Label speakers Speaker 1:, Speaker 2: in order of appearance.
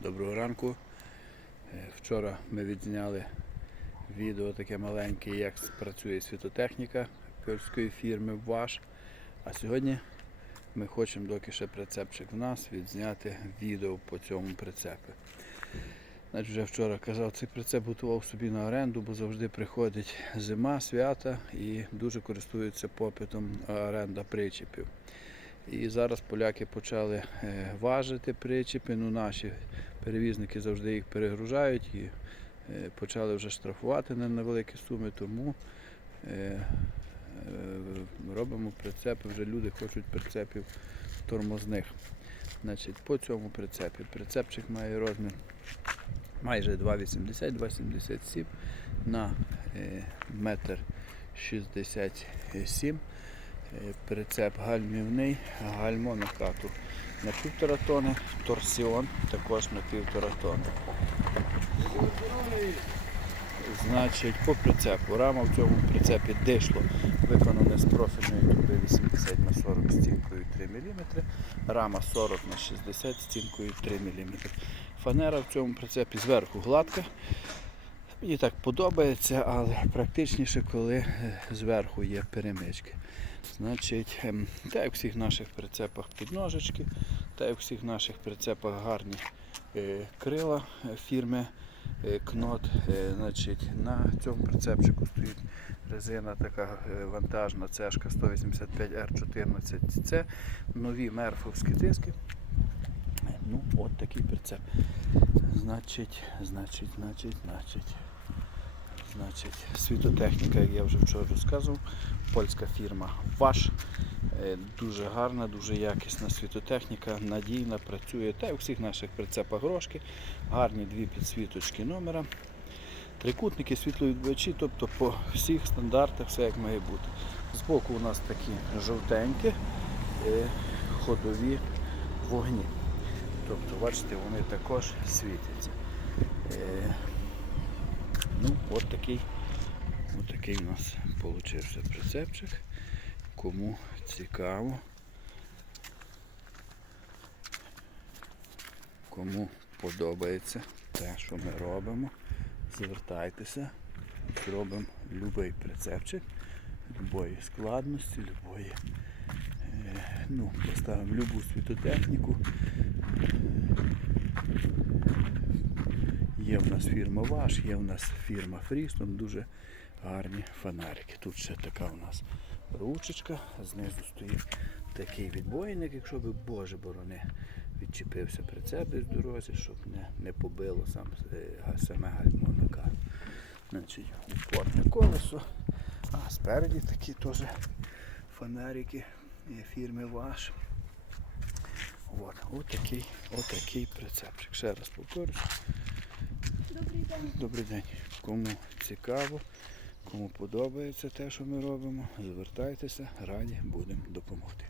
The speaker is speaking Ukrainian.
Speaker 1: Доброго ранку. Е, Вчора ми відзняли відео таке маленьке, як працює світотехніка польської фірми ВАШ. А сьогодні ми хочемо, доки ще прицепчик в нас, відзняти відео по цьому прицепу. Значить, вже вчора казав, цей прицеп готував собі на оренду, бо завжди приходить зима, свята і дуже користуються попитом оренда причепів. І зараз поляки почали е, важити причепи. Ну, наші перевізники завжди їх перегружають і е, почали вже штрафувати на невеликі суми, тому е, робимо прицепи. Вже люди хочуть прицепів тормозних. Значить, по цьому прицепі. Прицепчик має розмір майже 2,80, 2,77 на е, метр 67. Е, Прицеп гальмівний, гальмо накату на півтора тони, торсіон також на півтора тони. Значить, по прицепу. Рама в цьому прицепі дишло виконане з профільної труби 80 на 40 стінкою 3 мм, рама 40 на 60 стінкою 3 мм. Фанера в цьому прицепі зверху гладка. Мені так подобається, але практичніше, коли е, зверху є перемички. Значить, ем, так як у всіх наших прицепах підножечки, так як у всіх наших прицепах гарні е, крила е, фірми Кнот. Значить, на цьому прицепчику стоїть резина така вантажна цешка 185R14C. Нові мерфовські диски. Ну, от такий прицеп. Значить, значить, значить, значить. Значить, світотехніка, як я вже вчора розказував, польська фірма ВАШ. Е, Дуже гарна, дуже якісна світотехніка, надійна, працює. Та й у всіх наших прицепах грошки, гарні дві підсвіточки номера. Трикутники, світловідбивачі, тобто по всіх стандартах все як має бути. Збоку у нас такі жовтенькі е, ходові вогні. Тобто, бачите, вони також світяться. Ну, от такий, от такий у нас вийшов прицепчик. Кому цікаво, кому подобається те, що ми робимо, звертайтеся, зробимо будь-який прицепчик, любої складності, любої, е, ну, поставимо любу світотехніку. Є в нас фірма Ваш, є в нас фірма Фрістон, дуже гарні фонарики. Тут ще така у нас ручечка, знизу стоїть такий відбойник, якщо би, Боже борони, відчепився прицеп в дорозі, щоб не, не побило сам, е, саме гальмо. Значить, упорне колесо, а спереді такі теж фонарики фірми Ваш. От, отакий, отакий прицепчик. Ще раз повторюсь. Добрий день. Кому цікаво, кому подобається те, що ми робимо, звертайтеся, раді будемо допомогти.